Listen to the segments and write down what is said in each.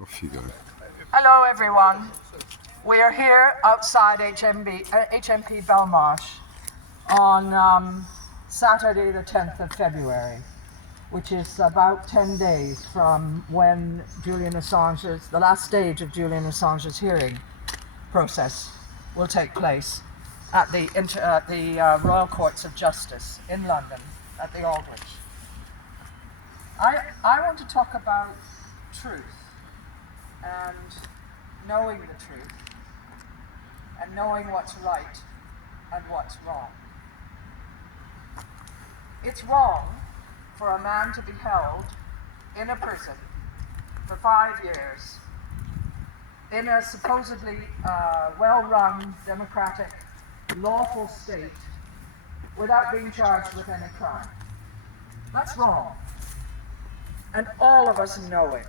Off you go. Hello everyone. We are here outside HMP Belmarsh on Saturday the 10th of February, which is about 10 days from when the last stage of Julian Assange's hearing process will take place at the Royal Courts of Justice in London, at the Aldwych. I want to talk about truth and knowing the truth and knowing what's right and what's wrong. It's wrong for a man to be held in a prison for 5 years in a supposedly well-run, democratic, lawful state without being charged with any crime. That's wrong. And all of us know it.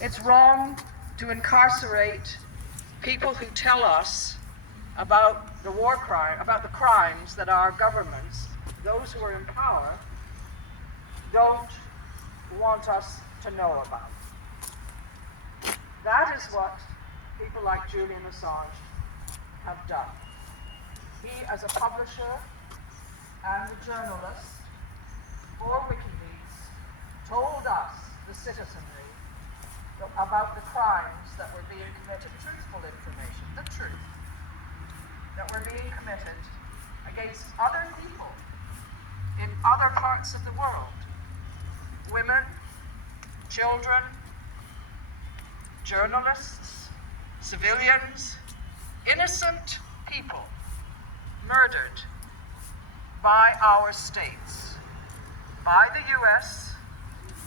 It's wrong to incarcerate people who tell us about the crimes that our governments, those who are in power, don't want us to know about. That is what people like Julian Assange have done. He, as a publisher and a journalist for Wikileaks, told us, the citizenry, about the crimes that were being committed, truthful information, the truth, that were being committed against other people in other parts of the world. Women, children, journalists, civilians, innocent people murdered by our states, by the US,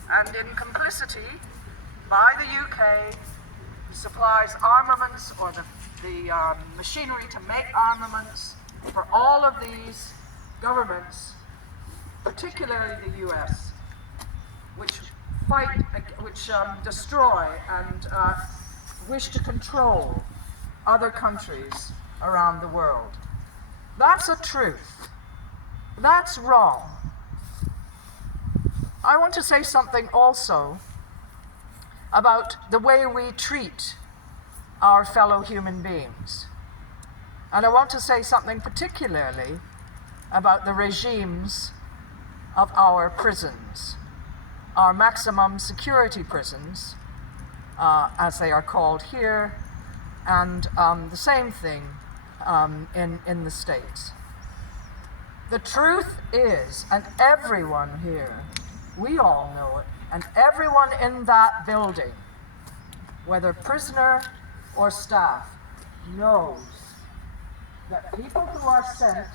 and in complicity by the UK, who supplies armaments or the machinery to make armaments for all of these governments, particularly the US, which destroy and wish to control other countries around the world. That's a truth. That's wrong. I want to say something also about the way we treat our fellow human beings. And I want to say something particularly about the regimes of our prisons, our maximum security prisons, as they are called here, and the same thing in the States. The truth is, and everyone here, we all know it, and everyone in that building, whether prisoner or staff, knows that people who are sent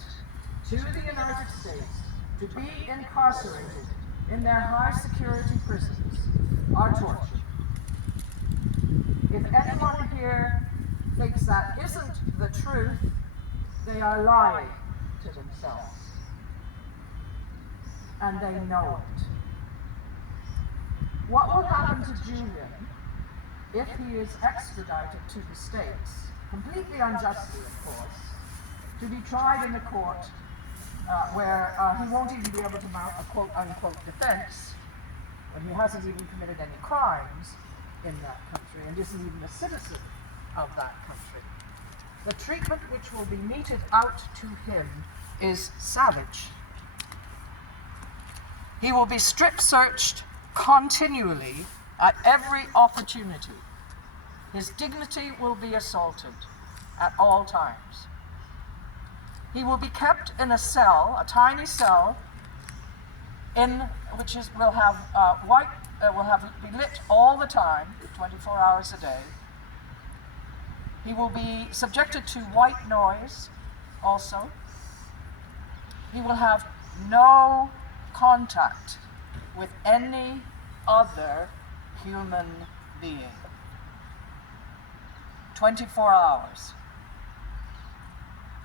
to the United States to be incarcerated in their high security prisons are tortured. If anyone here thinks that isn't the truth, they are lying to themselves. And they know it. What will happen to Julian if he is extradited to the States, completely unjustly, of course, to be tried in a court where he won't even be able to mount a quote-unquote defense, when he hasn't even committed any crimes in that country and isn't even a citizen of that country. The treatment which will be meted out to him is savage. He will be strip-searched continually at every opportunity. His dignity will be assaulted at all times. He will be kept in a cell, a tiny cell, which will be lit all the time, 24 hours a day. He will be subjected to white noise also. He will have no contact with any other human being. 24 hours.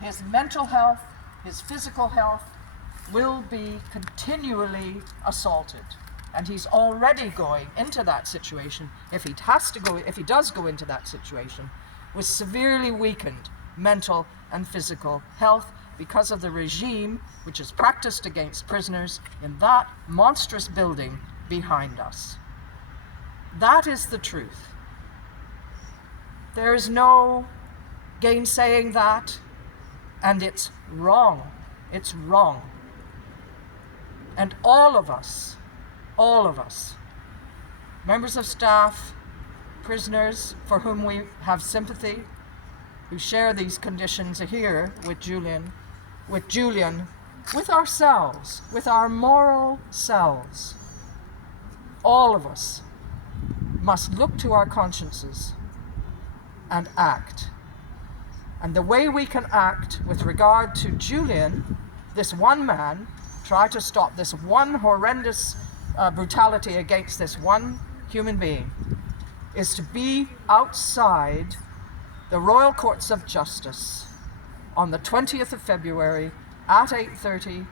His mental health, his physical health will be continually assaulted. And he's already going into that situation, if he does go into that situation, with severely weakened mental and physical health because of the regime which is practiced against prisoners in that monstrous building behind us. That is the truth. There is no gainsaying that, and it's wrong. It's wrong. And all of us, members of staff, prisoners for whom we have sympathy, who share these conditions here with Julian, with ourselves, with our moral selves, all of us must look to our consciences and act. And the way we can act with regard to Julian, this one man, try to stop this one horrendous brutality against this one human being, is to be outside the Royal Courts of Justice on the 20th of February at 8:30,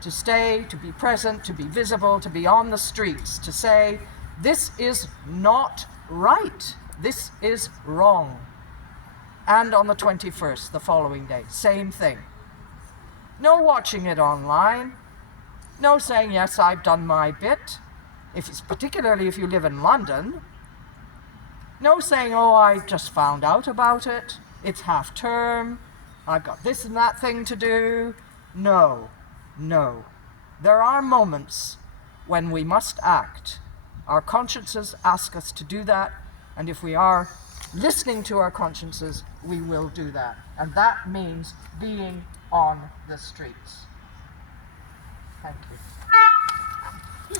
to stay, to be present, to be visible, to be on the streets, to say, this is not right, this is wrong. And on the 21st, the following day, same thing. No watching it online, no saying, yes, I've done my bit, particularly if you live in London. No saying, oh, I just found out about it, it's half term, I've got this and that thing to do. No. There are moments when we must act. Our consciences ask us to do that, and if we are listening to our consciences, we will do that. And that means being on the streets. Thank you.